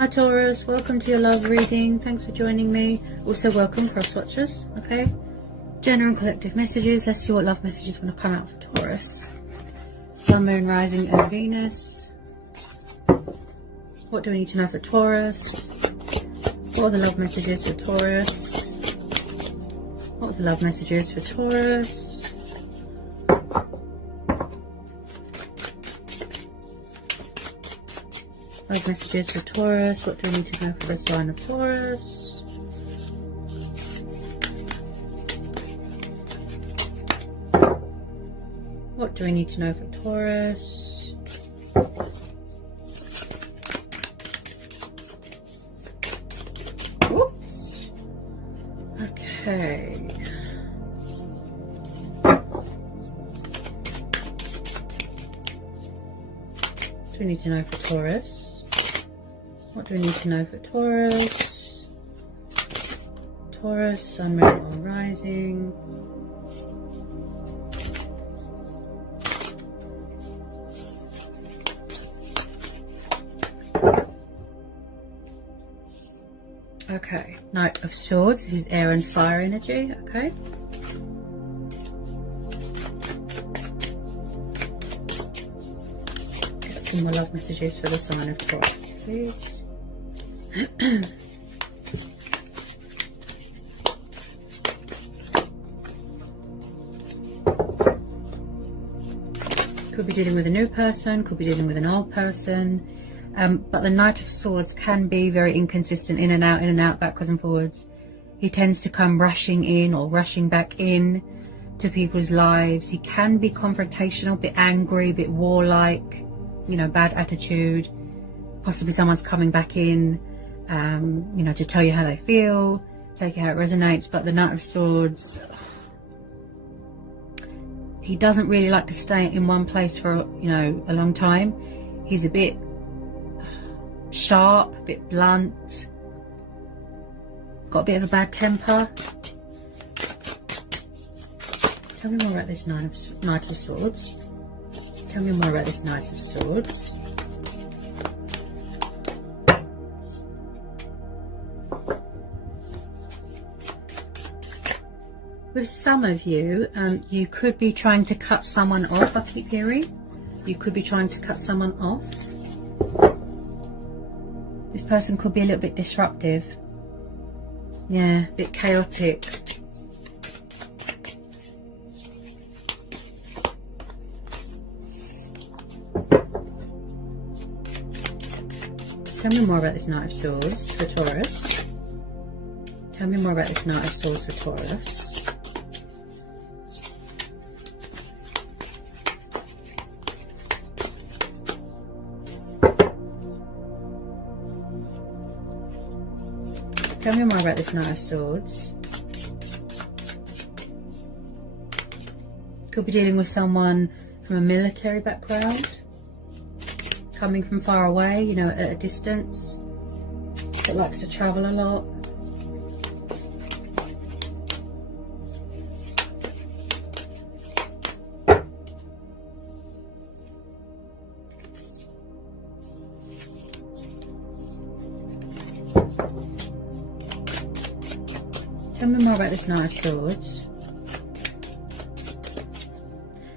Hi Taurus, welcome to your love reading. Thanks for joining me. Also welcome cross watchers, okay? General and collective messages. Let's see what love messages want to come out for Taurus. Sun, Moon, Rising and Venus. What do we need to know for Taurus? What are the love messages for Taurus? What are the love messages for Taurus? Love messages for Taurus. What do we need to know for the sign of Taurus? What do we need to know for Taurus? Oops. Okay. What do we need to know for Taurus? What do we need to know for Taurus? Taurus, Sun, Moon, or Rising. Okay, Knight of Swords. This is air and fire energy, okay? Get some more love messages for the sign of Taurus, please. Could be dealing with a new person, could be dealing with an old person, but the Knight of Swords can be very inconsistent, in and out, backwards and forwards. He tends to come rushing in or rushing back in to people's lives. He can be confrontational, a bit angry, a bit warlike, you know, bad attitude. Possibly someone's coming back in, you know, to tell you how they feel, take it how it resonates. But the Knight of Swords, he doesn't really like to stay in one place for, you know, a long time. He's a bit sharp, a bit blunt, got a bit of a bad temper. Tell me more about this Knight of Swords. Tell me more about this Knight of Swords. With some of you, you could be trying to cut someone off, I keep hearing. You could be trying to cut someone off. This person could be a little bit disruptive. Yeah, a bit chaotic. Tell me more about this Knight of Swords for Taurus. Tell me more about this Knight of Swords for Taurus. Tell me more about this Knight of Swords. Could be dealing with someone from a military background, coming from far away, you know, at a distance, that likes to travel a lot. Tell me more about this Knight of Swords.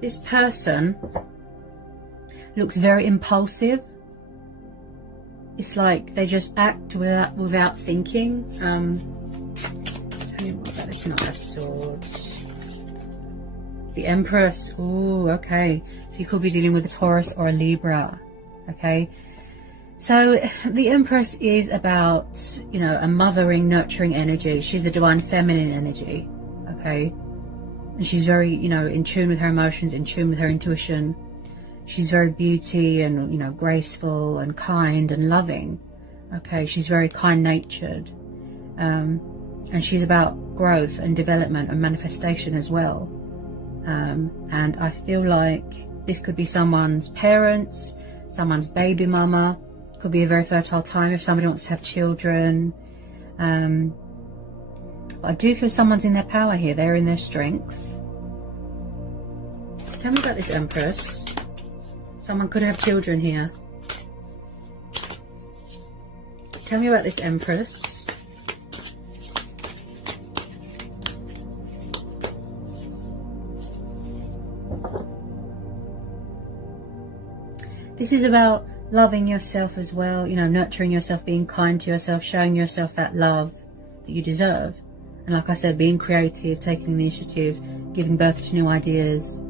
This person looks very impulsive. It's like they just act without thinking. Tell me more about this Knight of Swords. The Empress. Oh, okay. So you could be dealing with a Taurus or a Libra. Okay. So the Empress is about, you know, a mothering, nurturing energy. She's the divine feminine energy, okay? And she's very, you know, in tune with her emotions, in tune with her intuition. She's very beauty and, you know, graceful and kind and loving, okay? She's very kind-natured. And she's about growth and development and manifestation as well. And I feel like this could be someone's parents, someone's baby mama. Could be a very fertile time if somebody wants to have children. But I do feel someone's in their power here. They're in their strength. Tell me about this Empress. Someone could have children here. Tell me about this Empress. This is about loving yourself as well, you know, nurturing yourself, being kind to yourself, showing yourself that love that you deserve. And like I said, being creative, taking initiative, giving birth to new ideas.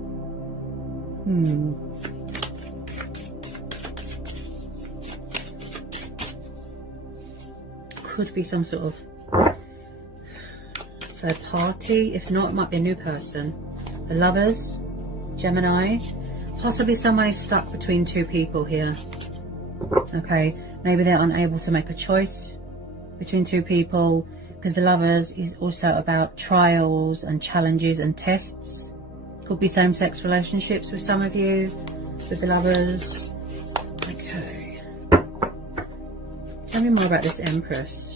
Could be some sort of third party. If not, it might be a new person. The Lovers, Gemini. Possibly someone is stuck between two people here. Okay, maybe they're unable to make a choice between two people, because the Lovers is also about trials and challenges and tests. Could be same-sex relationships with some of you, with the Lovers. Okay. Tell me more about this Empress.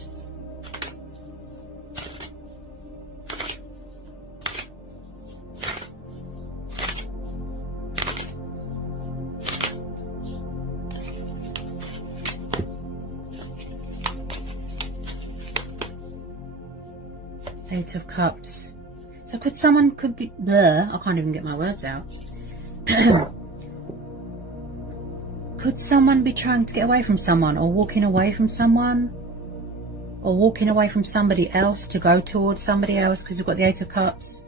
Eight of Cups. So someone could be blur. I can't even get my words out. Could someone be trying to get away from someone, or walking away from someone, or walking away from somebody else to go towards somebody else? Because we've got the Eight of Cups.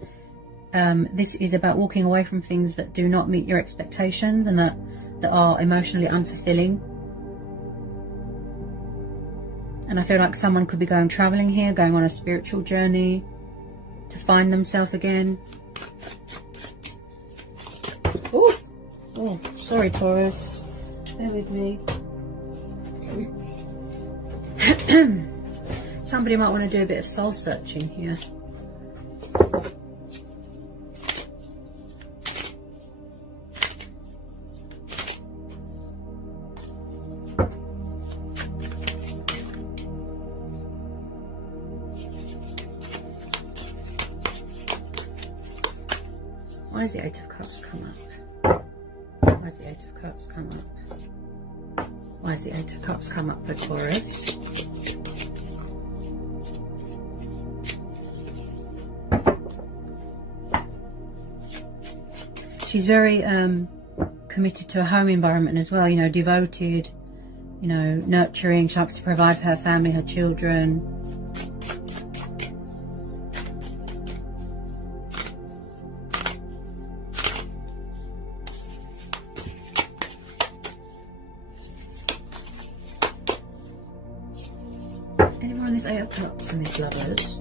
This is about walking away from things that do not meet your expectations and that are emotionally unfulfilling. And I feel like someone could be going traveling here, going on a spiritual journey to find themselves again. Oh, sorry, Taurus. Bear with me. Somebody might want to do a bit of soul searching here. Why has the Eight of Cups come up? Why has the Eight of Cups come up? Why has the Eight of Cups come up for Taurus? She's very committed to a home environment as well, you know, devoted, you know, nurturing. She likes to provide for her family, her children. Anyone on this Eight of Cups and these Lovers?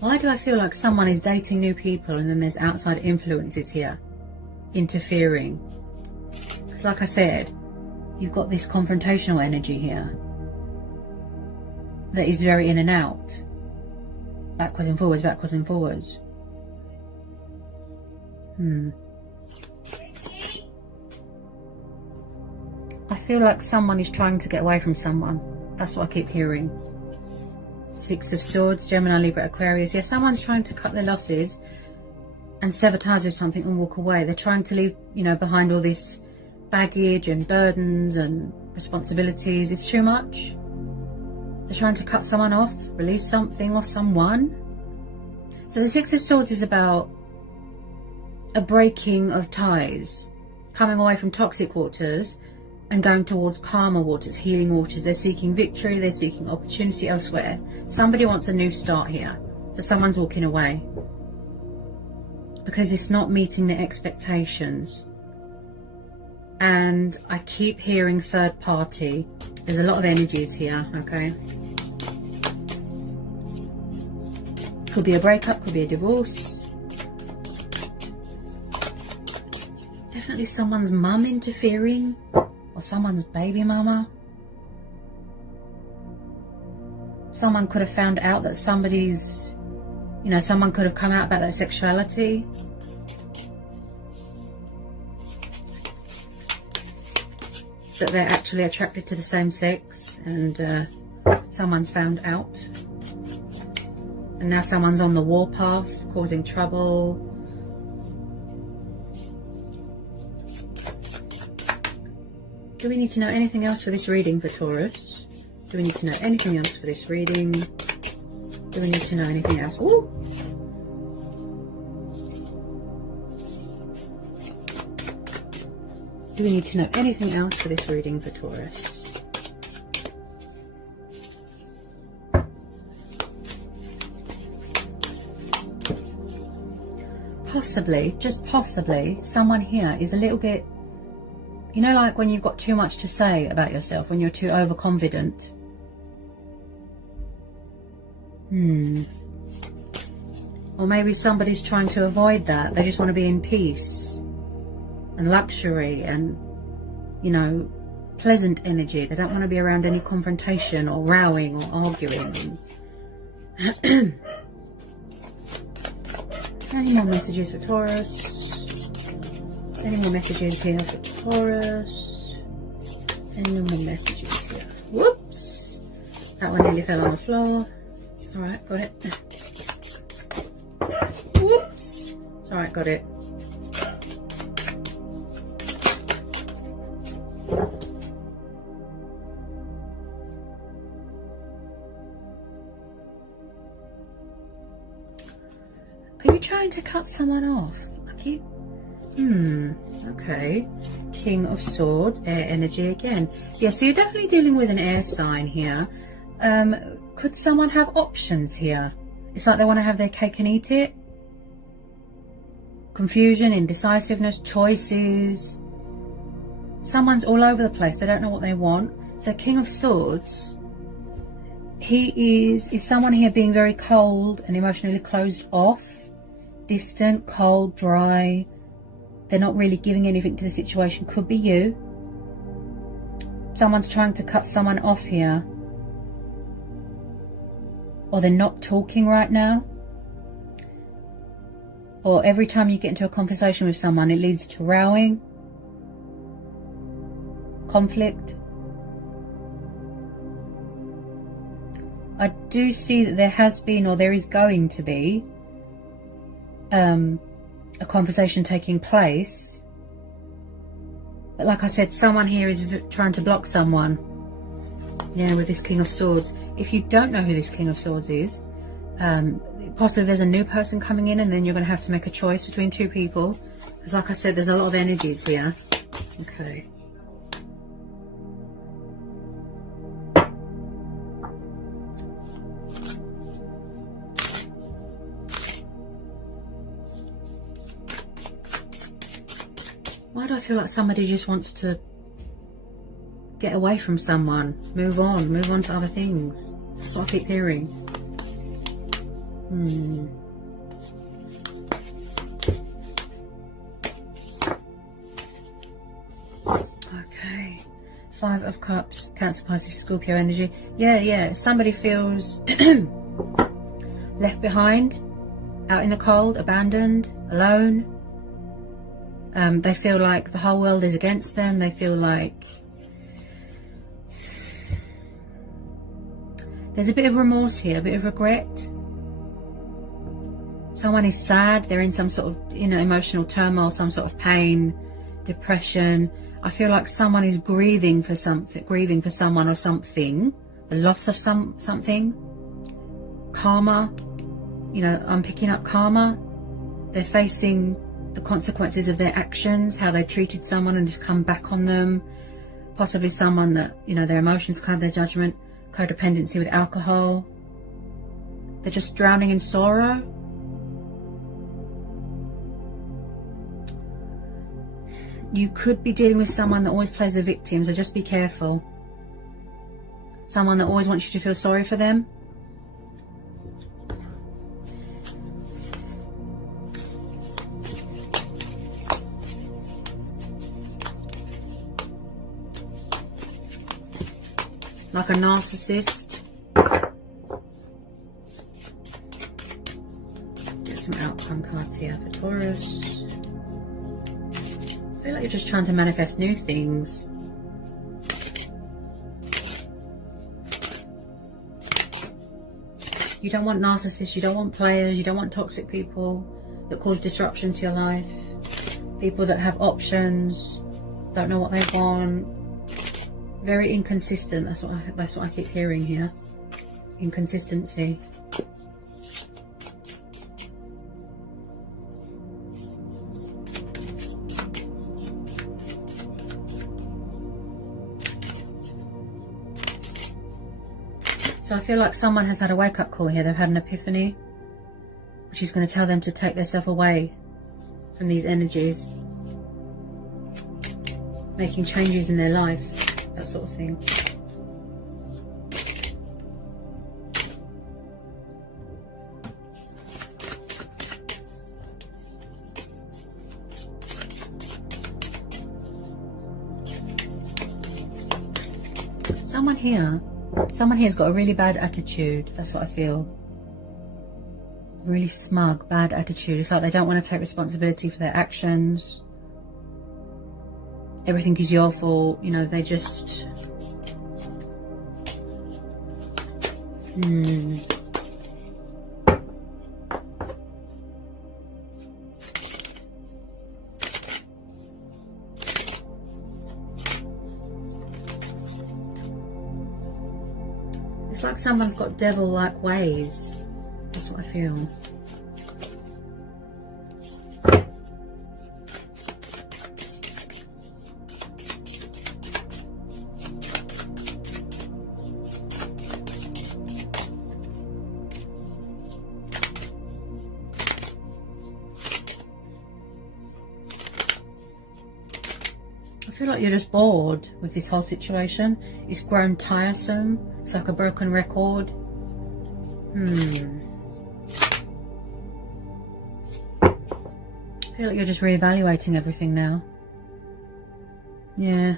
Why do I feel like someone is dating new people and then there's outside influences here interfering? Because like I said, you've got this confrontational energy here that is very in and out, backwards and forwards, backwards and forwards. I feel like someone is trying to get away from someone. That's what I keep hearing. Six of Swords, Gemini, Libra, Aquarius. Yeah, someone's trying to cut their losses and sever ties with something and walk away. They're trying to leave, you know, behind all this baggage and burdens and responsibilities. It's too much. They're trying to cut someone off, release something or someone. So the Six of Swords is about a breaking of ties, coming away from toxic waters and going towards calmer waters, healing waters. They're seeking victory, they're seeking opportunity elsewhere. Somebody wants a new start here, so someone's walking away because it's not meeting their expectations. And I keep hearing third party. There's a lot of energies here, okay? Could be a breakup, could be a divorce. Definitely someone's mum interfering, or someone's baby mama. Someone could have found out that somebody's, you know, someone could have come out about their sexuality. That they're actually attracted to the same sex, and someone's found out. And now someone's on the warpath, causing trouble. Do we need to know anything else for this reading for Taurus? Do we need to know anything else for this reading? Do we need to know anything else? Ooh. Do we need to know anything else for this reading for Taurus? Possibly, just possibly, someone here is a little bit, you know, like when you've got too much to say about yourself, when you're too overconfident. Or maybe somebody's trying to avoid that. They just want to be in peace and luxury and, you know, pleasant energy. They don't want to be around any confrontation or rowing or arguing. Any more messages for Taurus? Any more messages here for Taurus? Any more messages here? Whoops! That one nearly fell on the floor. It's alright, got it. Whoops! It's alright, got it. Are you trying to cut someone off? I keep... okay. King of Swords, air energy again. Yeah, so you're definitely dealing with an air sign here. Could someone have options here? It's like they want to have their cake and eat it. Confusion, indecisiveness, choices. Someone's all over the place. They don't know what they want. So King of Swords, he is someone here being very cold and emotionally closed off. Distant, cold, dry. They're not really giving anything to the situation. Could be you. Someone's trying to cut someone off here. Or they're not talking right now. Or every time you get into a conversation with someone, it leads to rowing, conflict. I do see that there has been, or there is going to be, a conversation taking place, but like I said, someone here is trying to block someone. Yeah, with this King of Swords. If you don't know who this King of Swords is, possibly there's a new person coming in, and then you're going to have to make a choice between two people, because like I said, there's a lot of energies here. Okay. Why do I feel like somebody just wants to get away from someone, move on to other things? That's what I keep hearing. Okay. 5 of Cups, Cancer, Pisces, Scorpio energy. Yeah. Somebody feels left behind, out in the cold, abandoned, alone. They feel like the whole world is against them. They feel like there's a bit of remorse here, a bit of regret. Someone is sad. They're in some sort of, you know, emotional turmoil, some sort of pain, depression. I feel like someone is grieving for something, grieving for someone or something, the loss of something. Karma, you know, I'm picking up karma. They're facing the consequences of their actions, how they treated someone and just come back on them. Possibly someone that, you know, their emotions cloud their judgment. Codependency with alcohol. They're just drowning in sorrow. You could be dealing with someone that always plays the victim, so just be careful. Someone that always wants you to feel sorry for them. Like a narcissist. Get some outcome cards here for Taurus. I feel like you're just trying to manifest new things. You don't want narcissists, you don't want players, you don't want toxic people that cause disruption to your life. People that have options, don't know what they want. Very inconsistent. That's what I keep hearing here. Inconsistency. So I feel like someone has had a wake-up call here. They've had an epiphany, which is going to tell them to take themselves away from these energies, making changes in their life, that sort of thing. Someone here's got a really bad attitude. That's what I feel. Really smug, bad attitude. It's like they don't want to take responsibility for their actions. Everything is your fault. You know, they just... It's like someone's got devil-like ways. That's what I feel. I feel like you're just bored with this whole situation. It's grown tiresome. It's like a broken record. I feel like you're just reevaluating everything now. Yeah.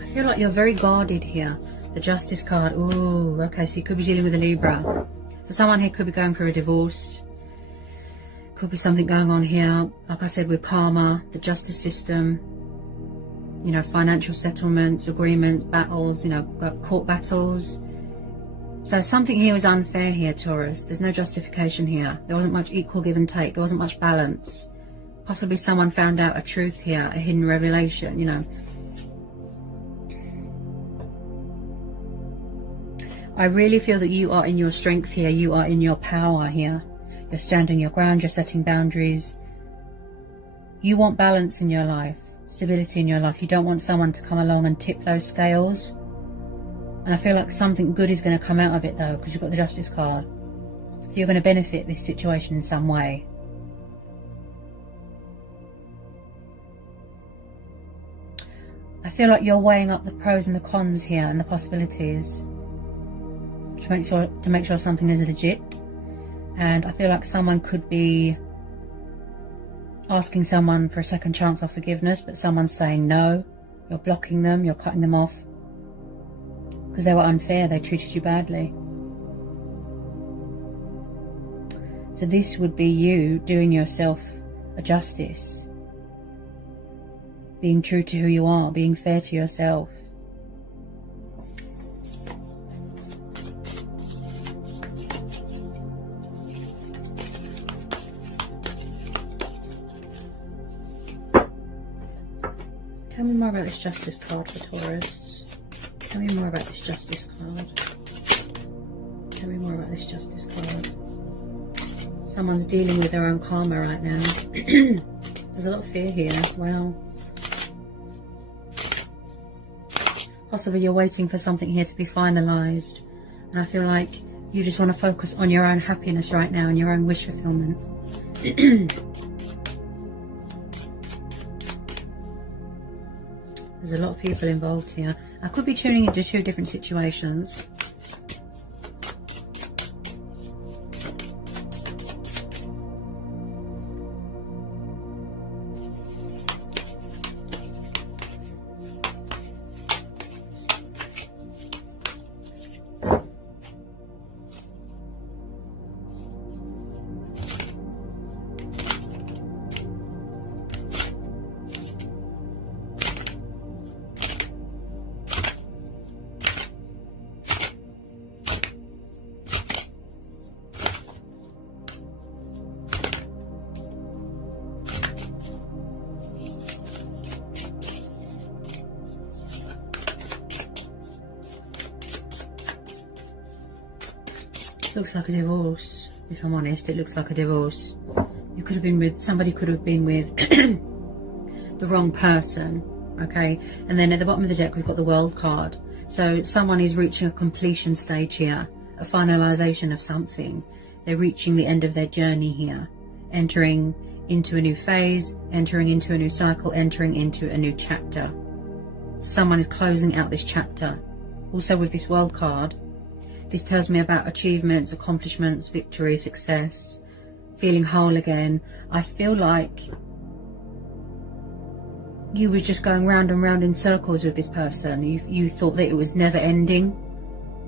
I feel like you're very guarded here. The Justice card. Ooh, okay, so you could be dealing with a Libra. So someone here could be going through a divorce. Could be something going on here, like I said, with karma, the justice system, you know, financial settlements, agreements, battles, you know, court battles. So something here was unfair here, Taurus. There's no justification here. There wasn't much equal give and take. There wasn't much balance. Possibly someone found out a truth here, a hidden revelation, you know. I really feel that you are in your strength here. You are in your power here. You're standing your ground. You're setting boundaries. You want balance in your life, stability in your life. You don't want someone to come along and tip those scales. And I feel like something good is going to come out of it though, because you've got the Justice card. So you're going to benefit this situation in some way. I feel like you're weighing up the pros and the cons here and the possibilities to make sure something is legit. And I feel like someone could be asking someone for a second chance or forgiveness, but someone's saying no. You're blocking them, you're cutting them off because they were unfair, they treated you badly. So this would be you doing yourself a justice, being true to who you are, being fair to yourself. Tell me more about this Justice card for Taurus. Tell me more about this Justice card. Tell me more about this Justice card. Someone's dealing with their own karma right now. There's a lot of fear here. Wow. Possibly you're waiting for something here to be finalised. And I feel like you just want to focus on your own happiness right now and your own wish fulfillment. There's a lot of people involved here. I could be tuning into two different situations. Looks like a divorce. If I'm honest, it looks like a divorce. You could have been with, somebody could have been with the wrong person, okay? And then at the bottom of the deck, we've got the World card. So someone is reaching a completion stage here, a finalization of something. They're reaching the end of their journey here, entering into a new phase, entering into a new cycle, entering into a new chapter. Someone is closing out this chapter. Also with this World card, this tells me about achievements, accomplishments, victory, success, feeling whole again. I feel like you was just going round and round in circles with this person. You thought that it was never ending,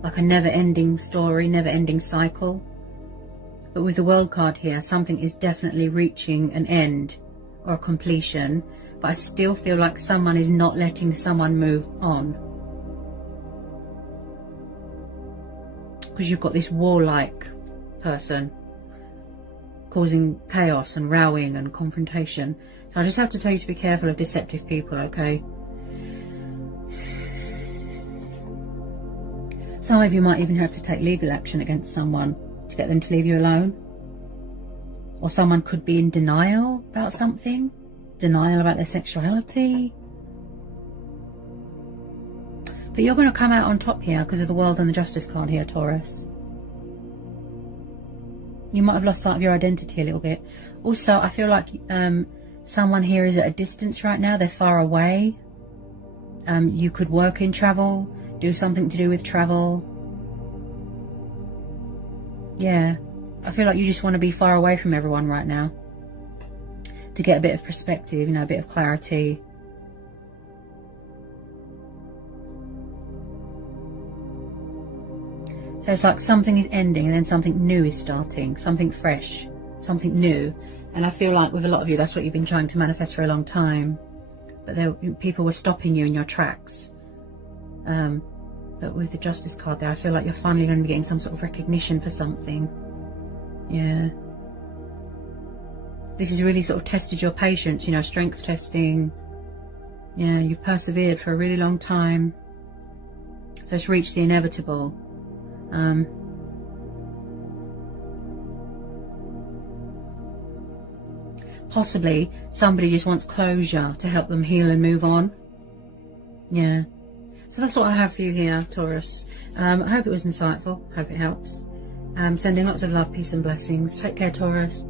like a never ending story, never ending cycle. But with the World card here, something is definitely reaching an end or a completion. But I still feel like someone is not letting someone move on. Because you've got this warlike person causing chaos and rowing and confrontation. So I just have to tell you to be careful of deceptive people, okay? Some of you might even have to take legal action against someone to get them to leave you alone. Or someone could be in denial about something. Denial about their sexuality. But you're going to come out on top here because of the World and the Justice card here, Taurus. You might have lost sight of your identity a little bit. Also, I feel like someone here is at a distance right now. They're far away. You could work in travel, do something to do with travel. Yeah, I feel like you just want to be far away from everyone right now to get a bit of perspective, you know, a bit of clarity. So it's like something is ending and then something new is starting, something fresh, something new. And I feel like with a lot of you, that's what you've been trying to manifest for a long time. But people were stopping you in your tracks. But with the Justice card there, I feel like you're finally going to be getting some sort of recognition for something. Yeah. This has really sort of tested your patience, you know, strength testing. Yeah, you've persevered for a really long time. So it's reached the inevitable. Possibly somebody just wants closure to help them heal and move on. Yeah. So that's what I have for you here, Taurus. I hope it was insightful. Hope it helps. Sending lots of love, peace and blessings. Take care, Taurus.